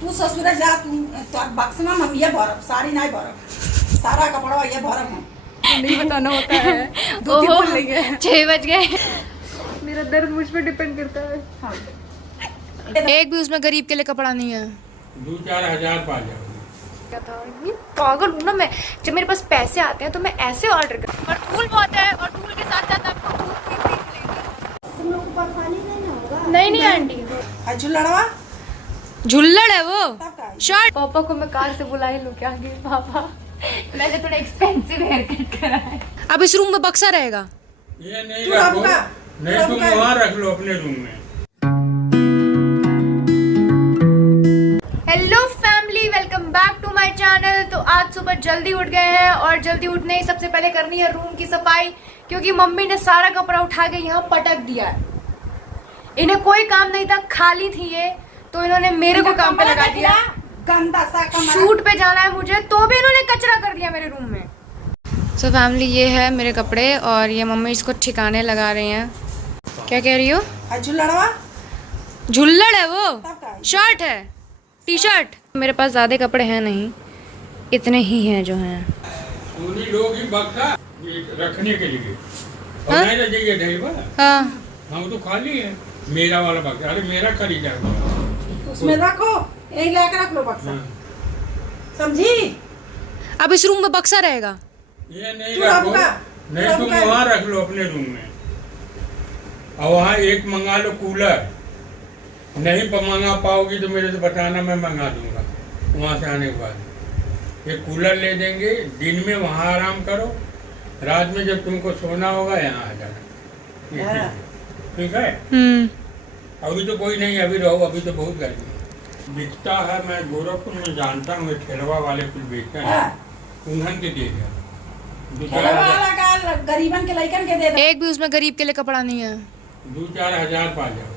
तू ससुर जा, तू तोर बक्स में हम ये भरब, साड़ी नहीं भरब, सारा कपड़ा ये भरब हम। नहीं बताना होता है। दो तीन बोल लेंगे। 6 बज गए। मेरा दर्द मुझ पे डिपेंड करता है। हाँ। एक भी उसमें गरीब के लिए कपड़ा नहीं है। 2-4 हजार पा जाओगे। क्या था ये पागल हूँ ना मैं। जब मेरे पास पैसे आते हैं तो मैं ऐसे ऑर्डर करती हूँ, और धूल बहुत है, और धूल के साथ साथ आपको धूल भी मिलेगी। तुम लोग को परेशानी नहीं होगा? नहीं आंटी, अजू लड़वा झुल्लड़ है वो तब का शर्ट। पापा को मैं कार से बुला ही लूँ क्या? पापा मैंने थोड़ा एक्सपेंसिव हेयर कट करा है। अब इस रूम में बक्सा रहेगा। ये नहीं तू रखो, आपका नहीं तुम वहाँ रख लो अपने रूम में। Hello family, welcome back to my channel. तो आज सुबह जल्दी उठ गए हैं, और जल्दी उठने ही सबसे पहले करनी है रूम की सफाई, क्योंकि मम्मी ने सारा कपड़ा उठा के यहाँ पटक दिया है। इन्हें कोई काम नहीं था, खाली थी ये, तो इन्होंने मेरे को काम पे लगा दिया। गंदा सा कमरा, शूट पे जाना है मुझे, तो भी इन्होंने कचरा कर दिया मेरे रूम में। सो फैमिली, ये है मेरे कपड़े, और ये मम्मी इसको ठिकाने लगा रही हैं। क्या कह रही हो? अजू लड़वा झुल्लड़ है वो तब का शर्ट है, टी शर्ट। मेरे पास ज्यादा कपड़े हैं नहीं, इतने ही हैं जो हैं। उन्हीं लोग ही बक्सा ये रखने के लिए और हाँ? नहीं रखिए ढेलवा। हाँ, हम तो खाली है मेरा वाला बक्सा। अरे मेरा खरीदा है। उसमें रखो, यही लाके रख लो बक्सा, समझी? अब इस रूम में बक्सा रहेगा। ये नहीं तू रखो, आपका नहीं तुम वहाँ रख लो अपने रूम में। और वहाँ एक मंगा लो कूलर। नहीं मंगा पाओगी तो मेरे से बताना, मैं मंगा दूंगा वहाँ से आने के बाद। एक कूलर ले देंगे, दिन में वहाँ आराम करो, रात में जब तुमको सोना होगा यहाँ आ जाना। हाँ। ठीक है? अभी तो कोई नहीं, अभी रहो, अभी तो बहुत गर्मी है। बिकता है, मैं गोरखपुर में जानता हूँ, ठेलवा वाले कुछ बेचते हैं, उन्हन के दे दिया। ठेला वाला का गरीबन के लइकन के दे दो। एक भी उसमें गरीब के लिए कपड़ा नहीं है। 2-4 हजार पा जाओगे।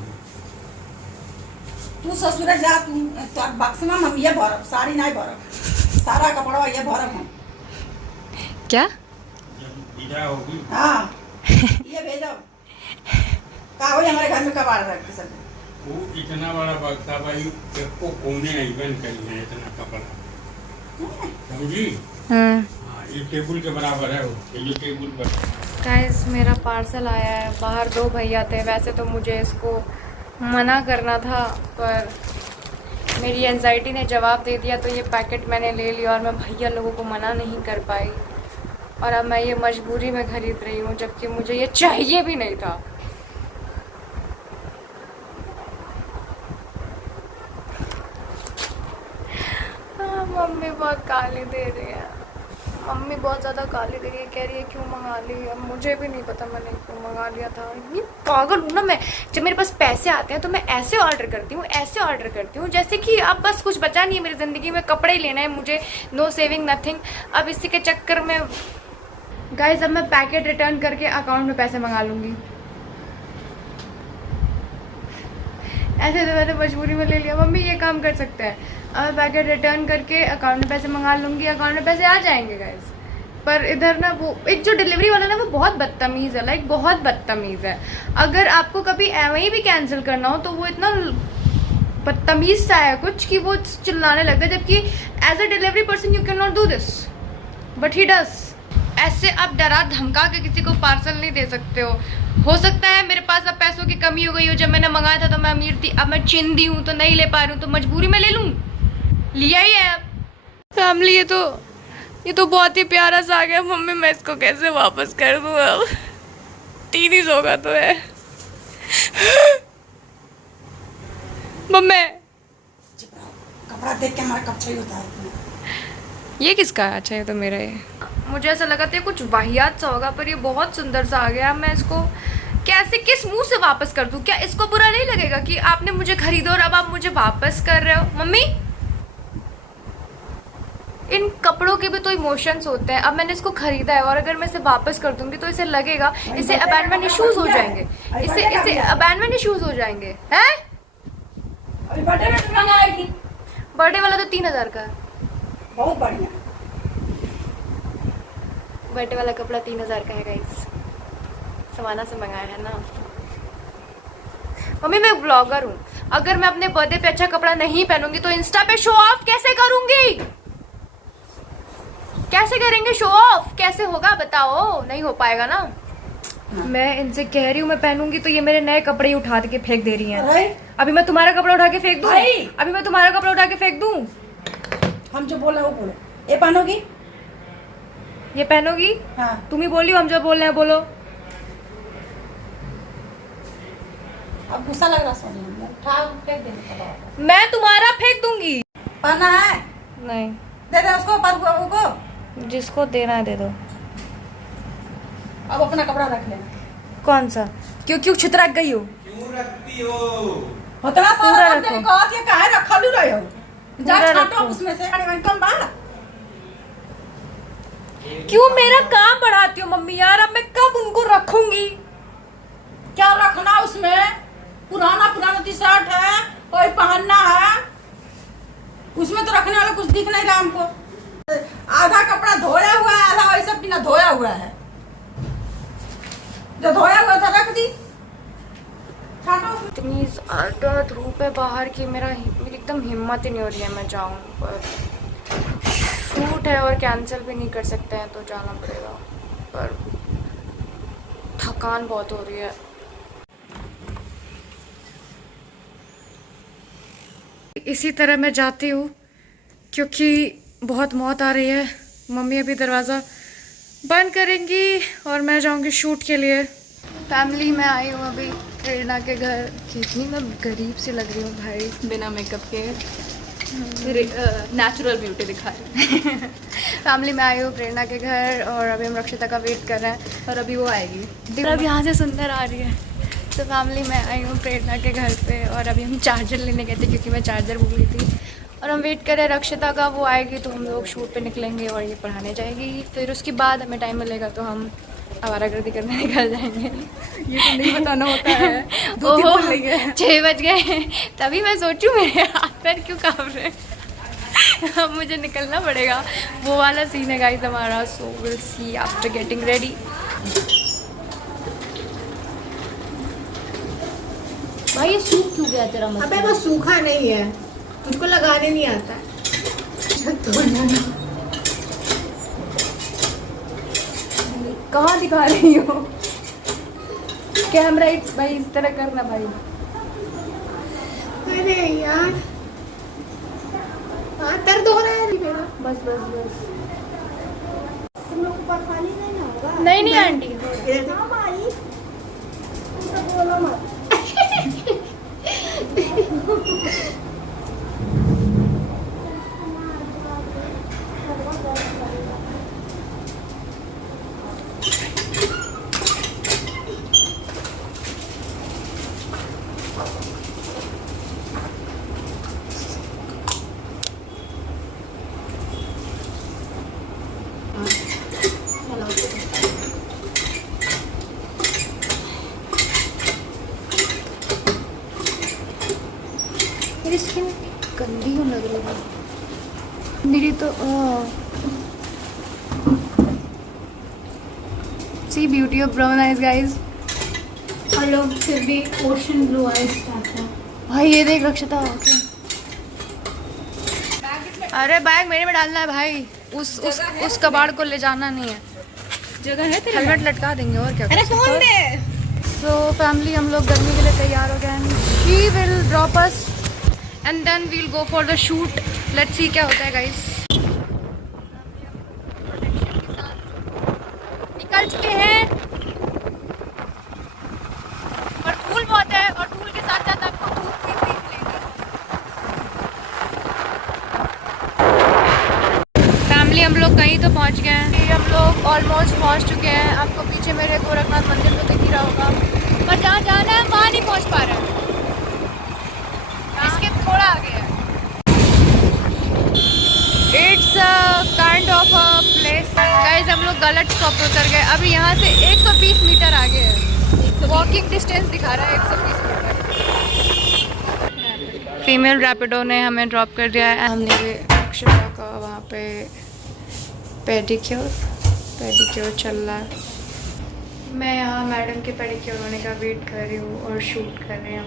तू ससुर जा, तू तोर बक्स में हम ये भरब, साड़ी नहीं भरब, सारा कपड़ा ये भरब हम। क्या? जब विदा होगी हाँ ये भेजो का हो हमारे घर में कबाड़ रख के सब। वो इतना बड़ा बक्सा भाई, सबको कोने नहीं बंद करी है इतना कपड़ा, समझी? हाँ, ये टेबल के बराबर है वो, ये जो टेबल पर। गाइस, मेरा पार्सल आया है। बाहर 2 भैया थे, वैसे तो मुझे इसको मना करना था, पर मेरी एंजाइटी ने जवाब दे दिया, तो ये पैकेट मैंने ले लिया, और मैं भैया लोगों को मना नहीं कर पाई, और अब मैं ये मजबूरी में खरीद रही हूँ, जबकि मुझे ये चाहिए भी नहीं था। मम्मी बहुत गाली दे रही है, मम्मी बहुत ज़्यादा गाली दे रही है, कह रही है क्यों मंगा ली। अब मुझे भी नहीं पता मैंने क्यों मंगा लिया था। ये पागल हूँ ना मैं। जब मेरे पास पैसे आते हैं तो मैं ऐसे ऑर्डर करती हूँ, ऐसे ऑर्डर करती हूँ, जैसे कि अब बस कुछ बचा नहीं है मेरी ज़िंदगी में, कपड़े ही लेना है मुझे, नो सेविंग नथिंग। अब इसी के चक्कर में गाइस, अब मैं पैकेट रिटर्न करके अकाउंट में पैसे मंगा लूँगी। ऐसे तो मैंने मजबूरी में ले लिया। मम्मी ये काम कर सकते हैं, अब पैकेट रिटर्न करके अकाउंट में पैसे मंगा लूँगी, अकाउंट में पैसे आ जाएंगे गाइस। पर इधर ना वो एक जो डिलीवरी वाला ना, वो बहुत बदतमीज़ है, लाइक बहुत बदतमीज़ है। अगर आपको कभी वहीं भी कैंसिल करना हो तो वो इतना बदतमीज़ सा है कुछ, कि वो चिल्लाने लगता है, जबकि as a delivery person you can not do this, but he does. ऐसे आप डरा धमका के किसी को पार्सल नहीं दे सकते हो सकता है मेरे पास अब पैसों की कमी हो गई हो, जब मैंने मंगाया था तो मैं अमीर थी, अब मैं चिंदी हूँ तो नहीं ले पा रही हूँ, तो मजबूरी में ले लूँ, लिया ही है। फैमिली, ये तो बहुत ही प्यारा सा आ गया। मम्मी, मैं इसको कैसे वापस कर दूँ? अब 300 का तो है। मम्मी, कपड़ा देख के हमारा कपड़ा ही होता है। ये किसका है? अच्छा, ये तो मेरा है। मुझे ऐसा लगा था कुछ वाहियात सा होगा, पर ये बहुत सुंदर सा आ गया। मैं इसको कैसे, किस मुंह से वापस कर दूं? क्या इसको बुरा नहीं लगेगा कि आपने मुझे खरीदा और अब आप मुझे वापस कर रहे हो? मम्मी, इन कपड़ों के भी तो इमोशंस होते हैं। अब मैंने इसको खरीदा है, और अगर मैं इसे वापस कर दूंगी तो इसे लगेगा, इसे अबैंडमेंट इश्यूज हो जाएंगे, इसे अबैंडमेंट इश्यूज हो जाएंगे। हैं? बर्थडे वाला तो 3000 का है। बहुत बढ़िया। बर्थडे वाला कपड़ा 3000 का है गाइस, समाना से मंगाया है ना। मम्मी मैं ब्लॉगर हूँ, अगर मैं अपने बर्थडे पे अच्छा कपड़ा नहीं पहनूंगी तो इंस्टा पे शो ऑफ कैसे करूंगी? कैसे करेंगे शो ऑफ? कैसे होगा बताओ? नहीं हो पाएगा ना। मैं इनसे कह रही हूँ मैं पहनूंगी तो ये मेरे नए कपड़े ही उठा के फेंक दे रही हैं। अभी मैं तुम्हारा कपड़ा उठा के फेंक दूँ? अभी मैं तुम्हारा कपड़ा उठा के फेंक दूँ? हम जो बोले वो बोलो। ये पहनोगी? ये पहनोगी? हाँ। तुम ही बोली, हम जो बोल रहे हैं बोलो। अब गुस्सा लग रहा सोनी, उठा फेंक देने का बात। मैं तुम्हारा फेंक दूंगी। पहना है? नहीं। दे दे उसको, पर को जिसको देना है दे दो। अब अपना कपड़ा रख लेना। कौन सा? क्यों क्यों छितरा गई हो? क्यों रखती हो? उतना पूरा सारा रखो। रखो। कहत ये काहे रखल रहे हो? जा पूरा छाटो रखो। उसमें से कम बा। क्यों मेरा काम बढ़ाती हो मम्मी यार? अब मैं कब उनको रखूंगी? क्या रखना उसमें? पुराना टी शर्ट है, कोई पहनना है, उसमें तो रखने वाला कुछ दिख नहीं रहा हमको। आधा कपड़ा धोया हुआ है, आधा वैसे बिना धोया हुआ है। जो धोया हुआ था रख दी। इतनी ज्यादा धूप है बाहर की, मेरी एकदम हिम्मत ही नहीं हो रही है मैं जाऊं, पर शूट है और कैंसिल भी नहीं कर सकते हैं तो जाना पड़ेगा, पर थकान बहुत हो रही है। इसी तरह मैं जाती हूँ क्योंकि बहुत मौत आ रही है। मम्मी अभी दरवाज़ा बंद करेंगी और मैं जाऊँगी शूट के लिए। फैमिली में आई हूँ अभी प्रेरणा के घर। कितनी मैं गरीब सी लग रही हूँ भाई, बिना मेकअप के नेचुरल ब्यूटी दिखा रही। फैमिली में आई हूँ प्रेरणा के घर और अभी हम रक्षिता का वेट कर रहे हैं और अभी वो आएगी। अब यहाँ से सुंदर आ रही है। तो फैमिली में आई हूँ प्रेरणा के घर पे और अभी हम चार्जर लेने गए थे क्योंकि मैं चार्जर भूल गई थी और हम वेट कर रहे हैं रक्षिता का, वो आएगी तो हम लोग शूट पे निकलेंगे और ये पढ़ाने जाएगी। फिर उसके बाद हमें टाइम मिलेगा तो हम आवारागर्दी करने निकल जाएंगे। ये तो नहीं बताना होता है। ओहो 6 बज गए, तभी मैं सोचूं मेरे हाथ पैर क्यों कांप रहे हैं। अब मुझे निकलना पड़ेगा, वो वाला सीन है गाइस हमारा। So will see after getting ready. भाई ये सूख क्यों गया तेरा मतलब? अबे वो सूखा नहीं है, तुझको लगाने नहीं आता। कहाँ दिखा रही हो? कैमरा भाई इस तरह करना भाई। अरे यार दर्द हो रहा है मेरा। बस बस बस। तुम लोग को परेशानी नहीं ना होगा? नहीं आंटी, बोलो मत। मेरी स्किन गंदी होने लग रही है मेरी तो। See beauty of brown eyes guys. और लोग फिर भी ओशन ब्लू आइज चाहते हैं। भाई ये देख रक्षिता। ओके अरे बैग मेरे में डालना है भाई, उस कबाड़ को ले जाना नहीं है। जगह है तेरे हेलमेट लटका देंगे और क्या। अरे फोन दे। सो फैमिली हम लोग गर्मी के लिए तैयार हो गए हैं। She will drop us and then we'll go for the shoot. Let's see क्या होता है गाइस। निकल चुके हैं और धूल बहुत है और धूल के साथ साथ आपको धूप भी मिलेगी। फैमिली हम लोग कहीं तो पहुंच गए हैं। हम लोग ऑलमोस्ट पहुंच चुके हैं। आपको पीछे मेरे गोरखनाथ मंदिर तो दिख ही रहा होगा, पर जहाँ जाना है वहाँ नहीं पहुंच पा रहे हैं, इसके थोड़ा आगे है। It's kind of a place guys. हम लोग गलत स्टॉप पे उतर गए। अभी यहाँ से 120 मीटर आगे है। वॉकिंग डिस्टेंस दिखा रहा है 120 मीटर। फीमेल रैपिडो ने हमें ड्रॉप कर दिया है। हमने भी अक्षरा का वहाँ पे पेडिक्योर चल रहा है। मैं यहाँ मैडम के पेडिक्योर होने का वेट कर रही हूँ और शूट कर रही हूँ।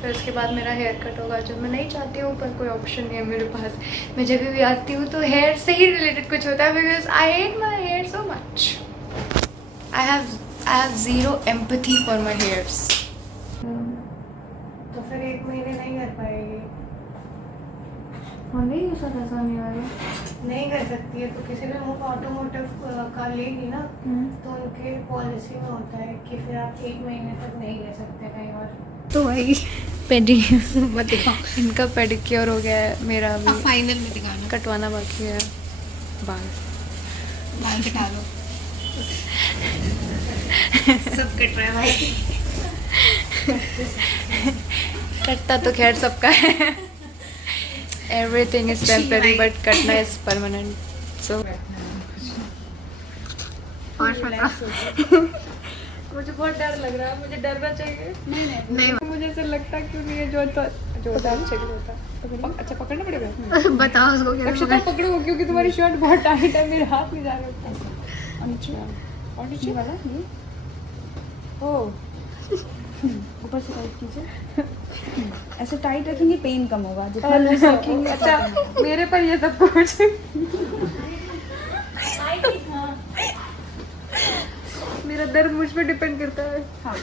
फिर उसके बाद मेरा हेयर कट होगा, जो मैं नहीं चाहती हूँ पर कोई ऑप्शन नहीं है मेरे पास। मैं जब भी आती हूँ तो हेयर से ही रिलेटेड कुछ होता है, because I hate my hair so much. I have zero empathy for my hairs. तो फिर 1 महीने नहीं कर पाएगी। हाँ नहीं, ये सब ऐसा नहीं आ रहा। नहीं कर सकती है तो किसी भी ऑटोमोटिव का लेगी ना, तो उनके पॉलिसी में होता है कि फिर आप 1 महीने तक नहीं ले सकते कहीं और। तो भाई पेडिक्योर मत दिखाओ। इनका पेडिक्योर हो गया है, मेरा अभी फाइनल में दिखाना। कटवाना बाकी है बाल। बाल कटा लो। सब कट रहा है भाई। कटता तो खैर सबका है। एवरीथिंग इज टेम्पररी बट कटना इज परमानेंट। सो मुझे बहुत डर लग रहा है, मुझे डरना चाहिए। नहीं मुझे ऐसा लगता क्यों नहीं है, जो होता है अच्छा होता है। अच्छा पकड़ना पड़ेगा। बताओ उसको क्या अक्षता पकड़ो, क्योंकि तुम्हारी शर्ट बहुत टाइट है, मेरे हाथ में जा रहा है। और नीचे वाला ये ओ ऊपर से टाइट कीजिए। ऐसे टाइट रखेंगे पेन कम होगा। जितना लूज रखेंगे। अच्छा मेरे पर ये सब कुछ मेरा दर्द मुझ पर डिपेंड करता है। हाँ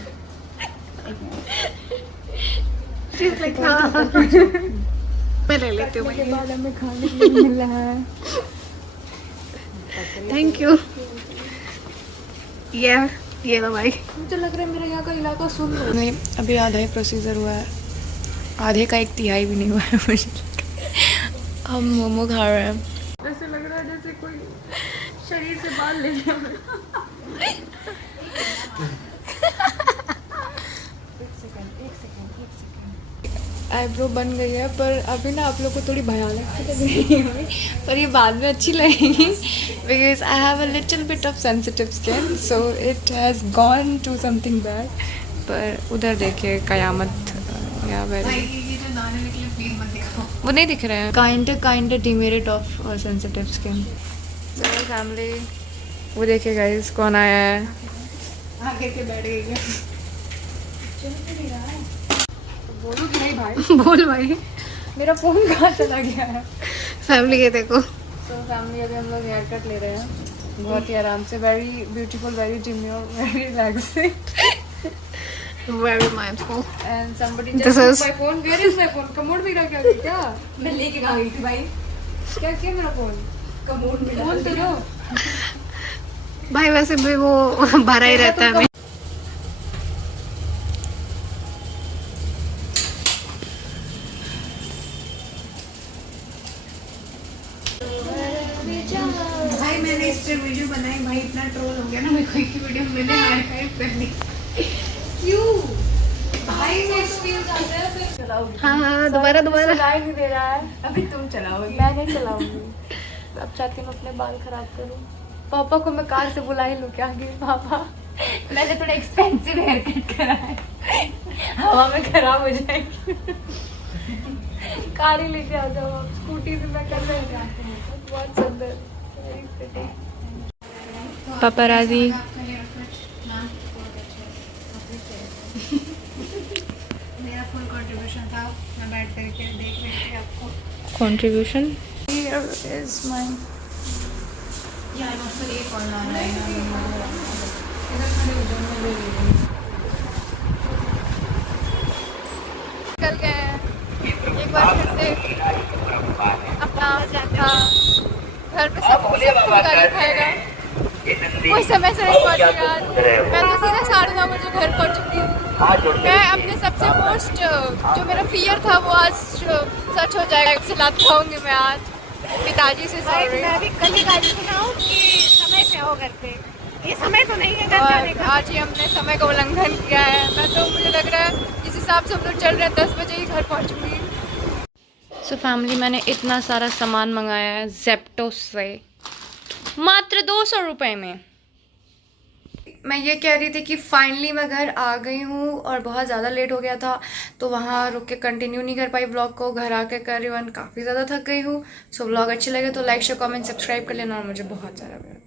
मैं ले लेती हूँ। के बाद हमें खाने के लिए मिल रहा है। Thank you. ये लो भाई। मुझे लग रहा है मेरा यहाँ का इलाका सुन लो। नहीं अभी आधा ही प्रोसीजर हुआ है, आधे का 1/3 भी नहीं हुआ है। मुझे हम मोमो खा रहे हैं। ऐसे लग रहा है जैसे कोई शरीर से बाल ले लिया। आईब्रो बन गई है, पर अभी ना आप लोग को थोड़ी भयानक सी लग रही है, पर ये बाद में अच्छी लगेगी, because I have a little bit of sensitive skin, so it has gone to something bad. पर उधर देखिए कयामत या वो नहीं दिख रहे हैं। Kind demerit of sensitive skin. Family वो देखिए गाइस कौन आया है। आगे के बैठ गई है। बोलो कि नहीं भाई। बोल भाई। मेरा फोन कहाँ चला गया है। फैमिली के देखो। तो फैमिली अभी हम लोग हेयर कट ले रहे हैं बहुत ही आराम से। Very beautiful, very jimmy, very relaxing, Very mindful. And somebody This just is- my phone. Where is my phone? Commode में रखा गया क्या? मैं लेके गई थी भाई। क्या किया मेरा फोन? कमोड में फोन तो दो। भाई वैसे भी वो भरा ही रहता है। भाई मैंने इस पे वीडियो बनाई, भाई इतना ट्रोल हो गया ना मेरे को की वीडियो मैंने हाई करनी। क्यों भाई? मैं स्पीड जाता है फिर चलाऊंगी। हाँ दोबारा चला नहीं दे रहा है। अभी तुम चलाओगी। मैं नहीं चलाऊंगी। अब चाहती हूँ अपने बाल खराब करूँ। पापा को मैं कार से बुला ही लूँ क्या? पापा मैंने थोड़ा एक्सपेंसिव हेयर कट करा है, हवा में खराब हो जाएगी। कार ही लेके आ जाओ आप। स्कूटी से मैं कैसे बहुत सुंदर। पापराजी मेरा फुल कंट्रीब्यूशन था, मैं बैठ करके देख रही थी आपको। contribution. Here is my यार बस ये कॉल आ रहा है। निकल गए हैं एक बार फिर से अपना घर पे सब गाली खाएगा। कोई समय से नहीं पहुंचेगा। मैं तो सीधा 9:30 बजे घर पहुंच चुकी हूँ। मैं अपने सबसे मोस्ट जो मेरा फियर था वो आज सच हो जाएगा। एक लात खाऊंगी मैं आज पिताजी से। सॉरी मैं भी कल ही गाली सुनाऊं कि समय पे हो घर पे। ये समय तो नहीं है घर जाने और का। आज ही हमने समय का उल्लंघन किया है। मैं तो मुझे लग रहा है जिस हिसाब से हम लोग चल रहे हैं 10 बजे ही घर पहुंचूंगी। सो फैमिली मैंने इतना सारा सामान मंगाया है जेप्टो से मात्र 200 रुपये में। मैं ये कह रही थी कि फाइनली मैं घर आ गई हूँ और बहुत ज़्यादा लेट हो गया था तो वहाँ रुक के कंटिन्यू नहीं कर पाई व्लॉग को। घर आके कर रही हूँ, काफ़ी ज़्यादा थक गई हूँ। सो व्लॉग अच्छे लगे तो लाइक शेयर कमेंट सब्सक्राइब कर लेना और मुझे बहुत ज़्यादा बाय।